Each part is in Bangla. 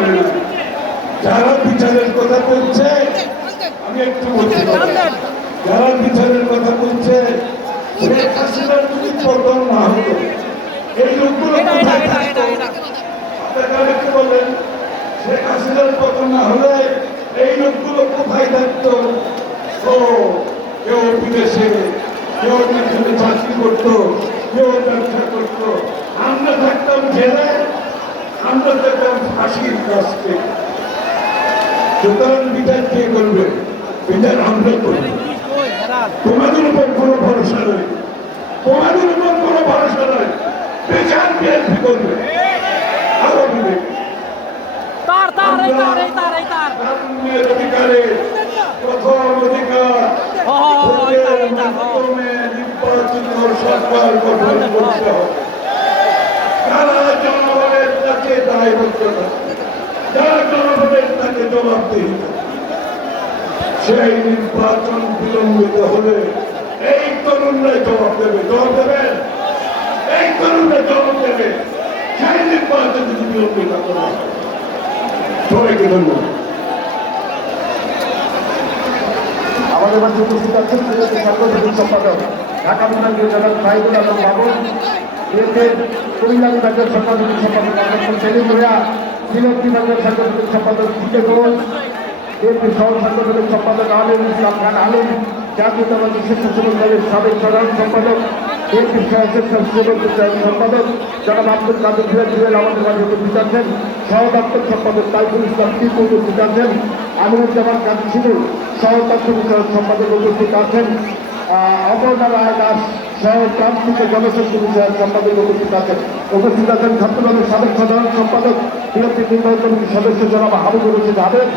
করে না যারা বিচারের কথা বলছে আমি একটু বলছি যারা বিচারের কথা বলছে শেখ হাসিনার যদি পতন না হতো এই লোকগুলো কোথায় থাকতো? আপনারা একটু বলেন শেখ হাসিনার পতন না হলে এই লোকগুলো কোথায় থাকতো? ও কেউ বিদেশে কেউ চাকরি করতো কেউ ব্যবসা করতো। আমরা থাকতাম জেলে আমরা থাকতাম ফাঁসির কাজকে সুতরাং বিচার কে করবে? বিচার আমরা করবে। তোমাদের উপর কোনো ভরসা নেই। তোমাদের উপর কোনো ভরসা নেই। বিচার বিএনপি করবে? আরও বিবেক তার তার এই তার এই তার এই তার। কারণের অধিকারে প্রথম অধিকার নির্বাচিত সরকার গঠন করতে হবে। কাছে দায়বদ্ধতা যারা জনগণের কাছে জবাবদিহিতা সেই নির্বাচন বিলম্বিত হলে এই তরুণরাই জবাব দেবে। জবাব দেবেন এই তরুণরা জবাব দেবে। সেই নির্বাচন যদি বিলম্বিত করা সবাইকে ধন্যবাদ। আমাদের মাঝে ঢাকা মহানগরী জেলার সাইদুল আলম বাবুল কুমিল্লা বিভাগের সাংগঠনিক সম্পাদক ডক্টর সেলিম ভূয়া সিলেট বিভাগের সাংগঠনিক সম্পাদক জিকে ঘোষ বিএনপির সহ সাংগঠনিক সম্পাদক আলিম ইসলাম খান আলিম, জাতীয়তাবাদী স্বেচ্ছাসেবক দলের সাবেক সাধারণ সম্পাদক বিএনপির সহ স্বেচ্ছাসেবক সম্পাদক জনাব আব্দুল কাদের জুয়েল জুয়েল আমাদের মাঝে উপস্থিত আছেন। সহ দপ্তর সম্পাদক তাইফুল ইসলাম টিপু উপস্থিত আছেন। আমিরুজ্জামান কাজী শিবু সহ তথ্য সম্পাদক উপস্থিত আছেন। অপর্ণা রায় দাস সহ প্রান্তিক জনশক্তি বিষয়ক সম্পাদক উপস্থিত আছেন। উপস্থিত আছেন ছাত্রদলের সাবেক সাধারণ সম্পাদক, বিএনপি নির্বাহী কমিটির সদস্য জনাব হাবিবুর রশিদ আবেদ,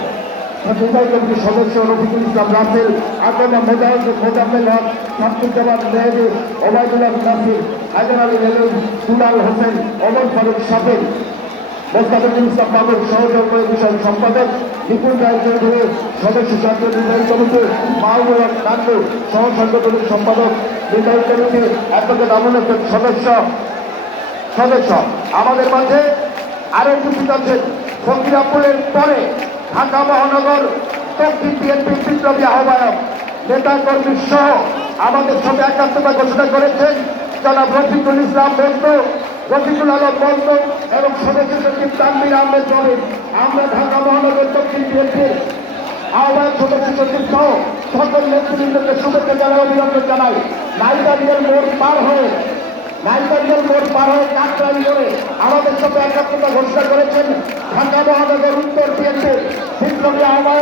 নির্বাহী কমিটির সদস্য রফিকুল ইসলাম রাসেল আকামা মেজাজ মোজাম্মেল হক শামসুজ্জামান মেহেদি আমাদের মাঝে আরও উপস্থিত আছেন ফকিরাপুরের পরে ঢাকা মহানগর দক্ষিণ বিপ্লবী আহ্বায়ক নেতা কর্মী সহ আমাদের সাথে একাত্মতা ঘোষণা করেছেন। জনাব রফিকুল ইসলাম বন্ধু রফিকুল আলম বন্ধু এবং সদস্য সচিব তানবির আহমেদ জমিন আমরা ঢাকা মহানগর দক্ষিণ বিএনপির আহ্বায়ক সদস্য সচিব সহ সকল নেতৃবৃন্দকে শুভেচ্ছা জানাই, অভিনন্দন জানাই। নাইজারিয়ার মোড় পার হয়ে নাইজারিয়ার মোড় পার হয়ে কাকরাই মোড়ে আমাদের সাথে একাত্মতা ঘোষণা করেছেন ঢাকা মহানগর উত্তর বিএনপির বিপ্লবী আহ্বায়ক